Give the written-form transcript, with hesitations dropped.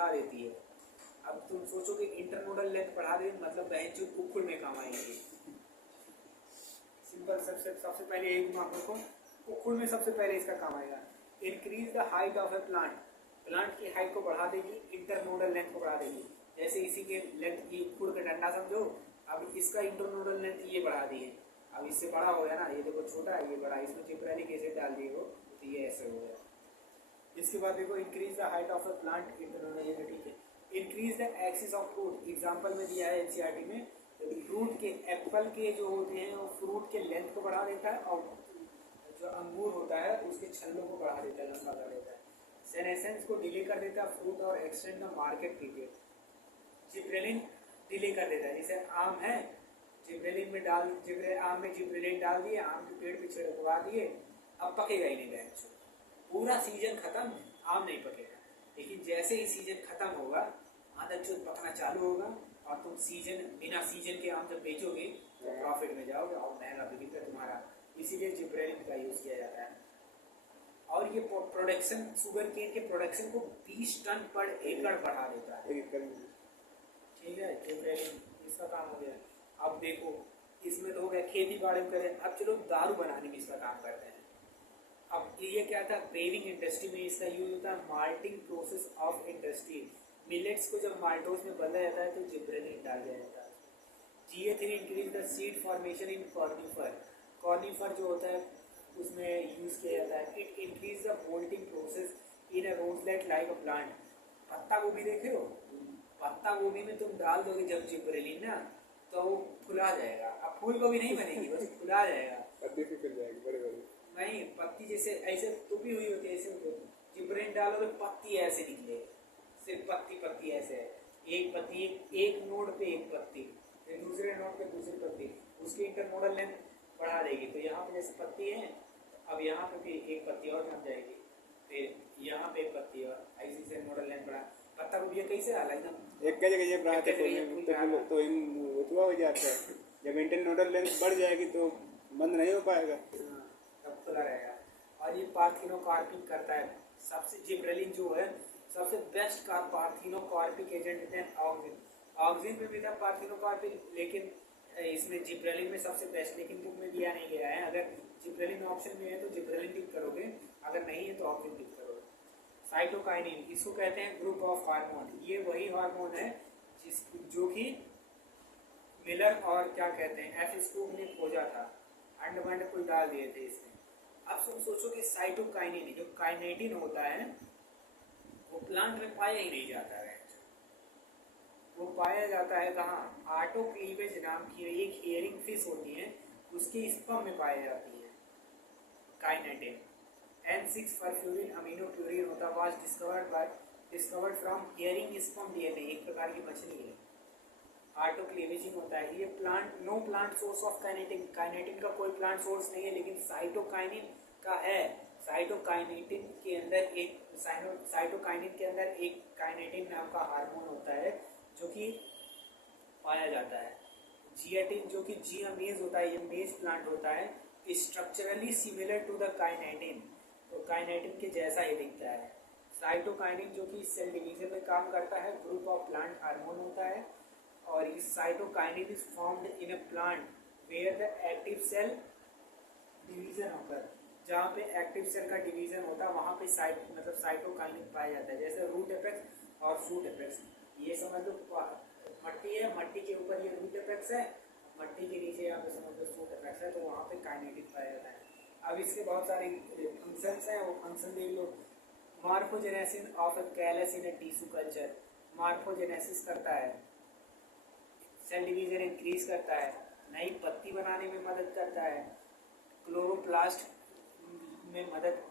बढ़ा देती है। अब तुम सोचो कि इंटरनोडल लेंथ बढ़ा दे मतलब बहन जो उखुड़ में काम आएंगे। सिंपल सबसे पहले एक दिमाग रखो, उखुड़ में सबसे पहले इसका काम आएगा। Increase the height of A plant, plant की हाइट को बढ़ा देगी, इंटरनोडल लेंथ को बढ़ा देगी। जैसे इसी के लेंथ की उखुड़ का डंडा समझो, अब इसका इंटरनोडल लेंथ ये बढ़ा दी है, अब इससे बड़ा हो गया ना, ये देखो छोटा है ये बड़ा, इसमें जिब्रेलिक एसिड डाल दिए हो तो ये ऐसे हो गया। इसके बाद देखो increase the height of A plant internodal, ये ठीक है। Increase the axis of fruit, example में दिया है एनसीईआरटी में, फ्रूट के एप्पल के जो होते हैं वो फ्रूट के लेंथ को बढ़ा देता है और जो अंगूर होता है उसके छल्लों को बढ़ा देता है, लंबा कर देता है। सेनेसेंस को डिले कर देता है फ्रूट और extend the market period. Gibberellin delay कर देता है, जैसे आम है जिब्रेलिन में आम में जिब्रेलिन डाल दिए, आम के पेड़ पे छिड़कवा दिए, अब पकेगा ही नहीं बहन, पूरा सीजन खत्म, आम नहीं पकेगा। लेकिन जैसे ही सीजन खत्म होगा आधा चूत पकना चालू होगा और तुम सीजन बिना सीजन के आम जब बेचोगे तो प्रॉफिट में जाओगे और महंगा बिकेगा तुम्हारा। इसीलिए जिब्रेलिन का यूज किया जाता है। और ये प्रोडक्शन, शुगर केन के प्रोडक्शन को 20 टन पर एकड़ बढ़ा देता है। ठीक है, जिब्रेलिन इसका काम हो गया। अब देखो इसमें तो हो गया खेती बाड़ी में करें, अब चलो दारू बनाने में इसका काम करते हैं। अब ये क्या था, ग्रेविंग इंडस्ट्री में इसका यूज होता है। Malting process of industry, millets को जब माल्टोस में बदला जाता है तो जिब्रेलिन डाल दिया जाता है। GA3 increase the seed formation in conifer, conifer जो होता है उसमें यूज किया जाता है। It increase the bolting process in a rosette like a plant. पत्ता गोभी देखे हो, पत्ता गोभी में तुम डाल दोगे जब जिब्रेलिन ना तो वो फुला जाएगा। अब फूल गोभी नहीं बनेगी, बस फुला जाएगा, पत्ती से फिर जाएगी बड़े बड़े। नहीं पत्ती जैसे ऐसे टूपी हुई होती है, ऐसे जिब्रेलिन डालोगे पत्ती ऐसे निकले, सिर्फ पत्ती पत्ती ऐसे है, एक पत्ती एक नोड पे एक पत्ती, फिर दूसरे नोड पे दूसरी पत्ती, उसकी इंटरनोडल लेंथ बढ़ा देगी। तो यहाँ पे जैसे पत्ती है, अब यहाँ पे भी एक पत्ती और बन जाएगी, फिर यहाँ पे एक पत्ती और ऐसे से नोडल लेंथ बढ़ा। पत्ता को भी कैसे आला एकदम एक जगह ये बढ़ा तो रुतबा हो जाता है। जब इंटरनोडल लेंथ बढ़ जाएगी तो बंद नहीं हो पाएगा, तब खुला रहेगा। और ये पार्थिनोकार्पिक करता है सबसे, जिब्रेलिन जो है सबसे बेस्ट का पार्थिनोकार्पिक एजेंट है। ऑक्सिन में भी था पार्थिनोकार्पिक, लेकिन इसमें जिब्रेलिन में सबसे बेस्ट, लेकिन बुक में दिया नहीं गया है। अगर जिब्रेलिन ऑप्शन में है तो जिब्रेलिन पिक करोगे, अगर नहीं है तो ऑक्सिन पिक करोगे। साइटोकाइनिन, इसको कहते हैं ग्रुप ऑफ हार्मोन। ये वही हार्मोन है जो कि मिलर और क्या कहते हैं एफ स्कूप ने खोजा था, अंडा कोई डाल दिए थे इसमें। अब तुम सोचो कि साइटोकाइनिन जो काइनेटिन होता है वो प्लांट में पाया ही नहीं जाता है। वो पाया जाता है कहाँ, ऑटोक्लीवेज नाम की एक हेयरिंग फिश होती है, उसकी स्पर्म में पाई जाती है काइनेटिन। N6 परफ्यूरिन अमीनो प्यूरिन होता है, was discovered from hearing sperm DNA, एक प्रकार की मछली है। ऑटोक्लीवेजिंग होता है ये plant, no plant source of kinetin, kinetin का कोई प्लांट सोर्स नहीं है, लेकिन साइटोकाइनिन का है। साइटोकाइनिन के अंदर एक काइनेटिन नाम का हार्मोन होता है जो कि पाया जाता है। जियाटिन जो कि जियामेज होता है, ये मेज प्लांट होता है, structurally similar to the kinetin, तो काइनेटिन के जैसा ही दिखता है। साइटोकाइनिन जो कि सेल डिवीजन में काम करता है, ग्रुप ऑफ प्लांट हार्मोन होता है। और इस cytokinin is formed in a plant where the active cell division होकर, जहाँ पे एक्टिव सेल का डिवीजन होता है वहाँ पे साइटोकाइनिन पाया जाता है। जैसे रूट एपेक्स और फ्रूट एपेक्स, ये समझ लो मट्टी है, मट्टी के ऊपर ये रूट एपेक्स है, मट्टी के नीचे यहाँ पे समझ लो फ्रूट एपेक्स है, तो वहाँ पे काइनेटिन पाया जाता है। अब इसके बहुत सारे फंक्शंस हैं, वो फंक्शन देख लो। Morphogenesis of a callus in a tissue culture, morphogenesis करता है, सेल डिवीजन इंक्रीज करता है, नई पत्ती बनाने में मदद करता है, क्लोरोप्लास्ट में मदद